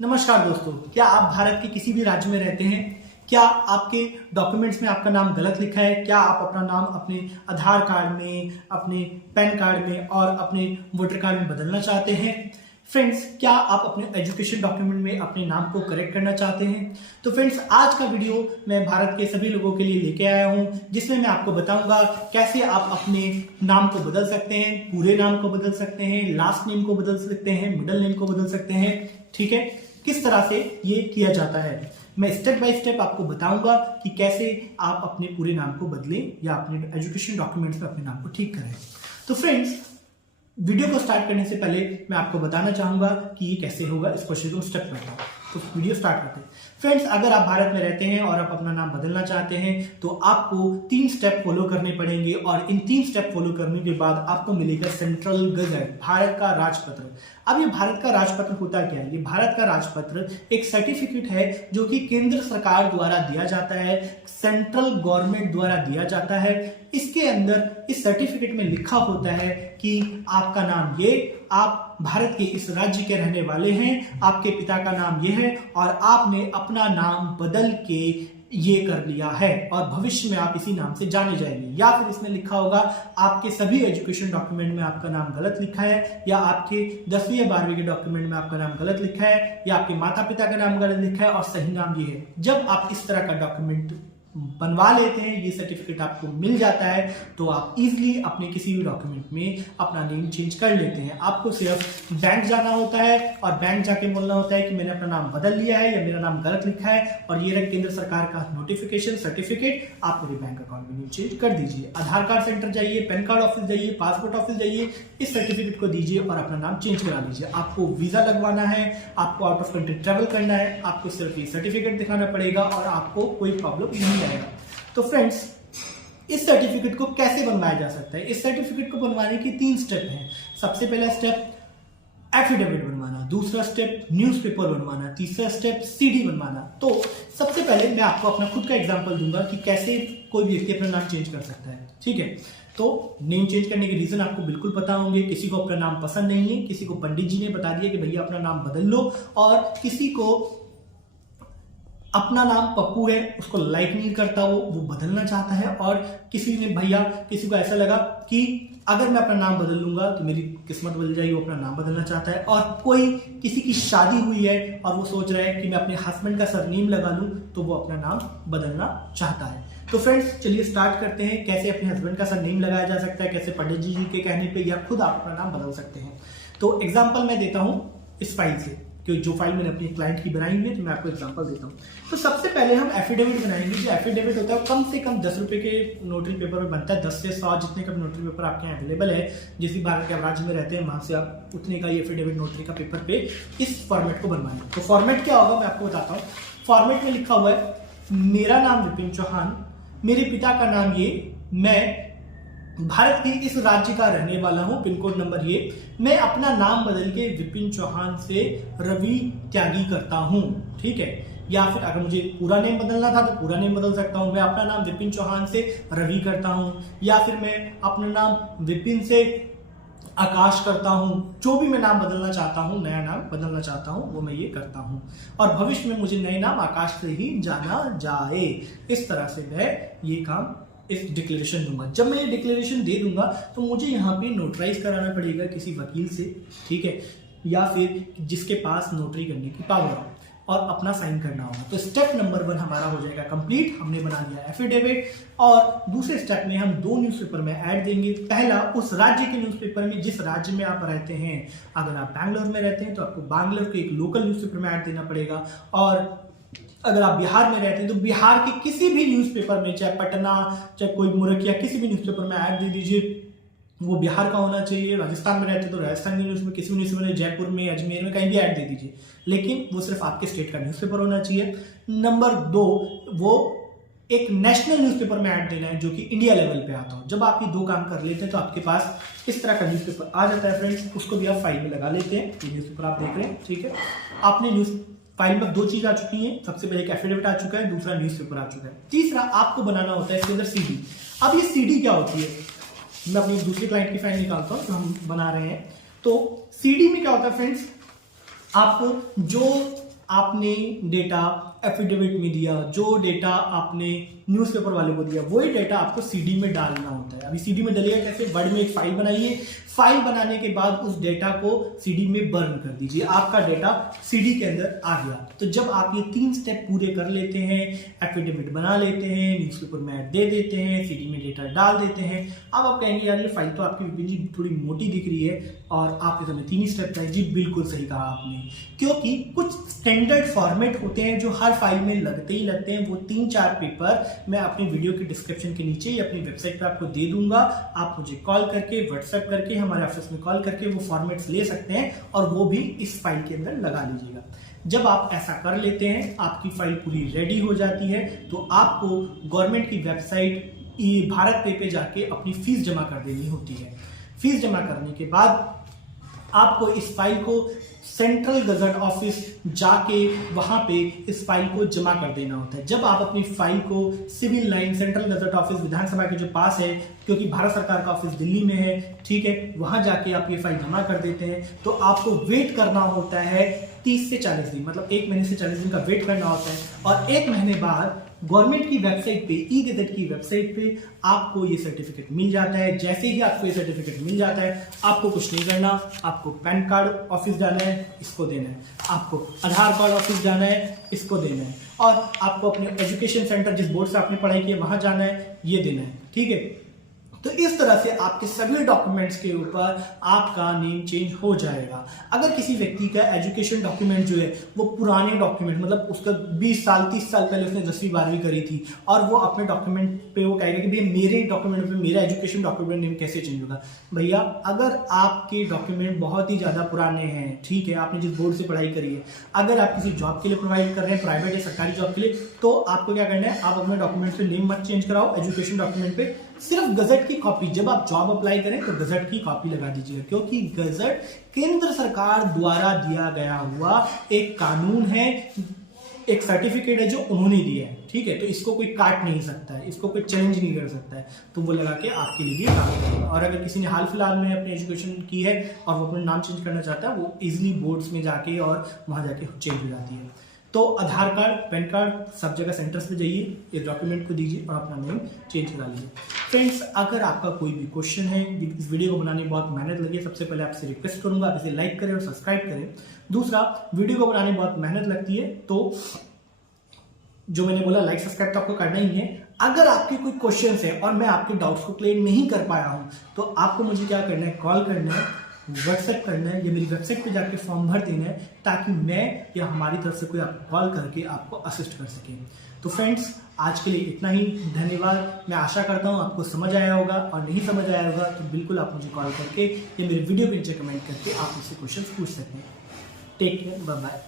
नमस्कार दोस्तों, क्या आप भारत के किसी भी राज्य में रहते हैं? क्या आपके डॉक्यूमेंट्स में आपका नाम गलत लिखा है? क्या आप अपना नाम अपने आधार कार्ड में, अपने पैन कार्ड में और अपने वोटर कार्ड में बदलना चाहते हैं? फ्रेंड्स, क्या आप अपने एजुकेशन डॉक्यूमेंट में अपने नाम को करेक्ट करना चाहते हैं? तो फ्रेंड्स, आज का वीडियो मैं भारत के सभी लोगों के लिए लेके आया हूं, जिसमें मैं आपको बताऊंगा कैसे आप अपने नाम को बदल सकते हैं, पूरे नाम को बदल सकते हैं, लास्ट नेम को बदल सकते हैं, मिडिल नेम को बदल सकते हैं। ठीक है, किस तरह से ये किया जाता है मैं स्टेप बाय स्टेप आपको बताऊंगा कि कैसे आप अपने पूरे नाम को बदलें या अपने एजुकेशन डॉक्यूमेंट्स में अपने नाम को ठीक करें। तो फ्रेंड्स, वीडियो को स्टार्ट करने से पहले मैं आपको बताना चाहूंगा कि ये कैसे होगा, इस प्रोसेस को स्टेप करता हूं। तो वीडियो स्टार्ट करते हैं। फ्रेंड्स, अगर आप भारत में रहते हैं और आप अपना नाम बदलना चाहते हैं तो आपको 3 स्टेप फॉलो करने पड़ेंगे और इन 3 स्टेप फॉलो करने के बाद आपको मिलेगा सेंट्रल गजट, भारत का राजपत्र। अब ये भारत का राजपत्र होता क्या है? ये भारत का राजपत्र एक सर्टिफिकेट है जो कि केंद्र सरकार द्वारा दिया जाता है, सेंट्रल गवर्नमेंट द्वारा दिया जाता है। इसके अंदर इस सर्टिफिकेट में लिखा होता है कि आपका नाम ये, आप भारत के इस राज्य के रहने वाले हैं, आपके पिता का नाम ये है और आपने अपना नाम बदल के ये कर लिया है और भविष्य में आप इसी नाम से जाने जाएंगे। या फिर इसमें लिखा होगा आपके सभी एजुकेशन डॉक्यूमेंट में आपका नाम गलत लिखा है, या आपके 10वीं या 12वीं के डॉक्यूमेंट में आपका नाम गलत लिखा है, या आपके माता पिता का नाम गलत लिखा है और सही नाम ये है। जब आप इस तरह का डॉक्यूमेंट बनवा लेते हैं, ये सर्टिफिकेट आपको मिल जाता है, तो आप इजीली अपने किसी भी डॉक्यूमेंट में अपना नेम चेंज कर लेते हैं। आपको सिर्फ बैंक जाना होता है और बैंक जाके बोलना होता है कि मैंने अपना नाम बदल लिया है या मेरा नाम गलत लिखा है और ये रहा केंद्र सरकार का नोटिफिकेशन सर्टिफिकेट, आप मेरे बैंक अकाउंट में नेम चेंज कर दीजिए। आधार कार्ड सेंटर जाइए, पैन कार्ड ऑफिस जाइए, पासपोर्ट ऑफिस जाइए, इस सर्टिफिकेट को दीजिए और अपना नाम चेंज करा लीजिए। आपको वीजा लगवाना है, आपको आउट ऑफ कंट्री ट्रेवल करना है, आपको सिर्फ ये सर्टिफिकेट दिखाना पड़ेगा और आपको कोई प्रॉब्लम नहीं आएगा। तो फ्रेंड्स, इस सर्टिफिकेट को कैसे बनवाया जा सकता है? इस सर्टिफिकेट को बनवाने की 3 स्टेप हैं। सबसे पहला स्टेप एफिडेविट बनवाना, दूसरा स्टेप न्यूज़पेपर बनवाना, तीसरा स्टेप सीडी बनवाना। तो सबसे पहले मैं आपको अपना खुद का एग्जांपल दूंगा कि कैसे कोई व्यक्ति अपना नाम चेंज कर सकता है। ठीक है, तो नेम चेंज करने के रीजन आपको बिल्कुल पता होंगे। किसी को अपना नाम पसंद नहीं है, किसी को पंडित जी ने बता दिया कि भैया अपना नाम बदल लो, और किसी को अपना नाम पप्पू है, उसको लाइक नहीं करता, वो बदलना चाहता है, और किसी ने भैया किसी को ऐसा लगा कि अगर मैं अपना नाम बदल लूंगा तो मेरी किस्मत बदल जाएगी, वो अपना नाम बदलना चाहता है। और कोई किसी की शादी हुई है और वो सोच रहा है कि मैं अपने हस्बैंड का सरनेम लगा लूं, तो वो अपना नाम बदलना चाहता है। तो फ्रेंड्स, चलिए स्टार्ट करते हैं कैसे अपने हस्बैंड का सरनेम लगाया जा सकता है, कैसे पंडित जी के कहने पे या खुद आप अपना नाम बदल सकते हैं। तो एग्जाम्पल मैं देता हूं इस फाइल से, कि जो फाइल मैंने अपनी क्लाइंट की बनाई हुई है, तो मैं आपको एग्जांपल देता हूँ। तो सबसे पहले हम एफिडेविट बनाएंगे। जो एफिडेविट होता है कम से कम 10 रुपए के नोटरी पेपर में बनता है। 10 से 100 जितने का नोटरी पेपर आपके यहाँ अवेलेबल है, जिस भी भारत के राज्य में रहते हैं वहां से आप उतने का ये एफिडेविट नोटरी का पेपर पे इस फॉर्मेट को बनवाएंगे। तो फॉर्मेट क्या होगा मैं आपको बताता हूँ। फॉर्मेट में लिखा हुआ है मेरा नाम विपिन चौहान, मेरे पिता का नाम ये, मैं भारत के इस राज्य का रहने वाला हूं, पिन कोड नंबर ये, मैं अपना नाम बदल के विपिन चौहान से रवि त्यागी करता हूं। ठीक है, या फिर अगर मुझे पूरा नेम बदलना था तो पूरा नेम बदल सकता हूं। मैं अपना नाम विपिन चौहान से रवि करता हूं, या फिर मैं अपना नाम विपिन से आकाश करता हूं। जो भी मैं नाम बदलना चाहता हूं, नया नाम बदलना चाहता हूं, वो मैं ये करता हूं, और भविष्य में मुझे नए नाम आकाश से ही जाना जाए। इस तरह से मैं ये काम इस डिक्लेरेशन दूंगा। जब मैं ये डिक्लेरेशन दे दूंगा तो मुझे यहाँ पे नोटराइज कराना पड़ेगा किसी वकील से, ठीक है, या फिर जिसके पास नोटरी करने की पावर हो, और अपना साइन करना होगा। तो स्टेप नंबर 1 हमारा हो जाएगा कंप्लीट। हमने बना लिया एफिडेविट, और दूसरे स्टेप में हम 2 न्यूज़पेपर में ऐड देंगे। पहला उस राज्य के न्यूज़पेपर में जिस राज्य में आप रहते हैं। अगर आप बैंगलोर में रहते हैं तो आपको बैंगलोर के एक लोकल न्यूज़पेपर में ऐड देना पड़ेगा, और अगर आप बिहार में रहते हैं तो बिहार के किसी भी न्यूज़पेपर में, चाहे पटना, चाहे कोई मुरकिया, किसी भी न्यूज़पेपर में ऐड दे दीजिए, वो बिहार का होना चाहिए। राजस्थान में रहते हैं तो राजस्थान के न्यूज़ में, किसी भी न्यूज़पेपर में, जयपुर में, अजमेर में, कहीं भी ऐड दे दीजिए, लेकिन वो सिर्फ आपके स्टेट का न्यूज़पेपर होना चाहिए। नंबर 2, वो एक नेशनल न्यूज़पेपर में ऐड देना है जो कि इंडिया लेवल पे आता हो। जब आप ये 2 काम कर लेते हैं तो आपके पास इस तरह का न्यूज़पेपर आ जाता है। फ्रेंड्स, उसको भी आप फाइल में लगा लेते हैं। ये न्यूज़पेपर आप देख रहे हैं, ठीक है। आपने न्यूज़ फाइल में 2 चीज आ चुकी हैं। सबसे पहले एक एफिडेविट आ चुका है, दूसरा न्यूज़पेपर आ चुका है। तीसरा आपको बनाना होता है इसके अंदर सीडी। अब ये सीडी क्या होती है, मैं अपनी दूसरी क्लाइंट की फाइल निकालता हूं जो हम बना रहे हैं। तो सीडी में क्या होता है फ्रेंड्स, आपको जो आपने डेटा एफिडेविट में दिया, जो डेटा आपने न्यूज़पेपर वाले को दिया, वही डेटा आपको सीडी में डालना होता है। अभी सीडी में डलिएगा कैसे? वर्ड में एक फाइल बनाइए, फाइल बनाने के बाद उस डेटा को सीडी में बर्न कर दीजिए, आपका डेटा सीडी के अंदर आ गया। तो जब आप ये 3 स्टेप पूरे कर लेते हैं, एफिडेविट बना लेते हैं, न्यूज़पेपर में ऐड दे देते हैं, सीडी में डेटा डाल देते हैं, अब आप कहेंगे यार ये फाइल तो आपकी विपिन जी थोड़ी मोटी दिख रही है और आपके समय 3 ही स्टेप चाहिए। जी बिल्कुल सही कहा आपने, क्योंकि कुछ स्टैंडर्ड फॉर्मेट होते हैं जो हर फाइल में लगते ही लगते हैं। वो 3-4 पेपर मैं अपनी वीडियो के डिस्क्रिप्शन के नीचे या अपनी वेबसाइट पे आपको दे दूंगा। आप मुझे कॉल करके, व्हाट्सएप करके, हमारे ऑफिस में कॉल करके वो फॉर्मेट्स ले सकते हैं और वो भी इस फाइल के अंदर लगा लीजिएगा। जब आप ऐसा कर लेते हैं, आपकी फाइल पूरी रेडी हो जाती है, तो आपको गवर्नमेंट की वेबसाइट भारत पे जाके अपनी फीस जमा कर देनी होती है। फीस जमा करने के बाद आपको इस फाइल को सेंट्रल गजट ऑफिस जाके वहां पे इस फाइल को जमा कर देना होता है। जब आप अपनी फाइल को civil line central gazette office विधानसभा के जो पास है, क्योंकि भारत सरकार का ऑफिस दिल्ली में है, ठीक है, वहां जाके आप ये फाइल जमा कर देते हैं, तो आपको वेट करना होता है 30 से 40 दिन, मतलब 1 महीने से 40 दिन का वेट करना होता है। और 1 महीने बाद गवर्नमेंट की वेबसाइट पे, ई गजट की वेबसाइट पे आपको ये सर्टिफिकेट मिल जाता है। जैसे ही आपको ये सर्टिफिकेट मिल जाता है, आपको कुछ नहीं करना, आपको पैन कार्ड ऑफिस जाना है, इसको देना है, आपको आधार कार्ड ऑफिस जाना है, इसको देना है, और आपको अपने एजुकेशन सेंटर जिस बोर्ड से आपने पढ़ाई की है वहां जाना है, ये देना है, ठीक है। तो इस तरह से आपके सभी डॉक्यूमेंट्स के ऊपर आपका नेम चेंज हो जाएगा। अगर किसी व्यक्ति का एजुकेशन डॉक्यूमेंट जो है वो पुराने डॉक्यूमेंट, मतलब उसका 20 साल 30 साल पहले उसने 10वीं 12वीं करी थी, और वो अपने डॉक्यूमेंट पे वो कहेगा कि भैया मेरे डॉक्यूमेंट पे मेरा एजुकेशन डॉक्यूमेंट नेम कैसे चेंज होगा। भैया अगर आपके डॉक्यूमेंट बहुत ही ज्यादा पुराने हैं, ठीक है, आपने जिस बोर्ड से पढ़ाई करी है, अगर आप किसी जॉब के लिए प्रोवाइड कर रहे हैं, प्राइवेट या सरकारी जॉब के लिए, तो आपको क्या करना है, आप अपने डॉक्यूमेंट पे नेम मत चेंज कराओ, एजुकेशन डॉक्यूमेंट पे सिर्फ गजट की कॉपी, जब आप जॉब अप्लाई करें तो गजट की कॉपी लगा दीजिएगा, क्योंकि गजट केंद्र सरकार द्वारा दिया गया हुआ एक कानून है, एक सर्टिफिकेट है जो उन्होंने दिया है, ठीक है। तो इसको कोई काट नहीं सकता है, इसको कोई चेंज नहीं कर सकता है, तो वो लगा के आपके लिए काम करेगा। और अगर किसी ने हाल फिलहाल में अपनी एजुकेशन की है और वो अपना नाम चेंज करना चाहता है, वो इजिली बोर्ड्स में जाके और वहां जाके चेंज हो जाती है। तो आधार कार्ड, पैन कार्ड, सब जगह सेंटर्स पे जाइए, ये डॉक्यूमेंट को दीजिए और अपना नेम चेंज करा लीजिए। फ्रेंड्स, अगर आपका कोई भी क्वेश्चन है, इस वीडियो को बनाने में बहुत मेहनत लगी, सबसे पहले आपसे रिक्वेस्ट करूंगा आप इसे लाइक करें और सब्सक्राइब करें। दूसरा, वीडियो को बनाने में बहुत मेहनत लगती है, तो जो मैंने बोला लाइक सब्सक्राइब तो आपको करना ही है। अगर आपके कोई क्वेश्चन है और मैं आपके डाउट्स को क्लियर नहीं कर पाया हूं, तो आपको मुझे क्या करना है, कॉल करना है, व्हाट्सएप करना है, या मेरी वेबसाइट पे जाके फॉर्म भर देना है, ताकि मैं या हमारी तरफ से कोई आपको कॉल करके आपको असिस्ट कर सके। तो फ्रेंड्स, आज के लिए इतना ही, धन्यवाद। मैं आशा करता हूँ आपको समझ आया होगा, और नहीं समझ आया होगा तो बिल्कुल आप मुझे कॉल करके या मेरे वीडियो पे नीचे कमेंट करके आप मुझसे क्वेश्चन पूछ सकते हैं। Take care, bye bye.